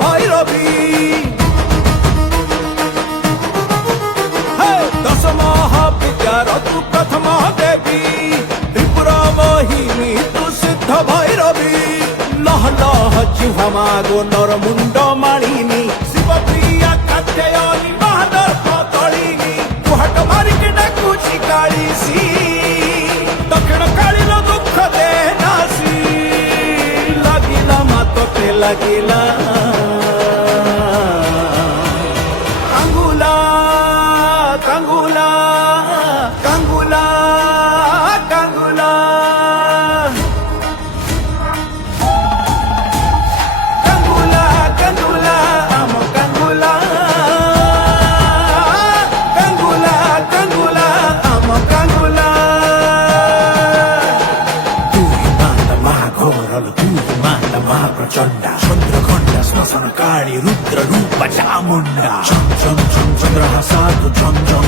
भैरवी दश महाविद्यार तू प्रथम देवी त्रिपुरा मोहिनी तू सिद्ध भैरवी लह लह जिह्वामागो नरमुंड मालिनी शिवप्रिया कात्यायनी महादर्प तलिनी तू हाट मारिके डाकुची काळीसी दक्षिण काळीर दुःख दे नासी लागिला मातोते लागिला कांगुला कांगुला कांगुला कांगुला कांगुला कांगुला आम कांगुला कांगुला कांगुला आम कांगुला तुई माता महाघोरल तुई माता महाप्रचंडा चंद्रखंड श्मशान काळी रुद्र रूप चामुंडा झम झम झम चंद्र साधु झम झम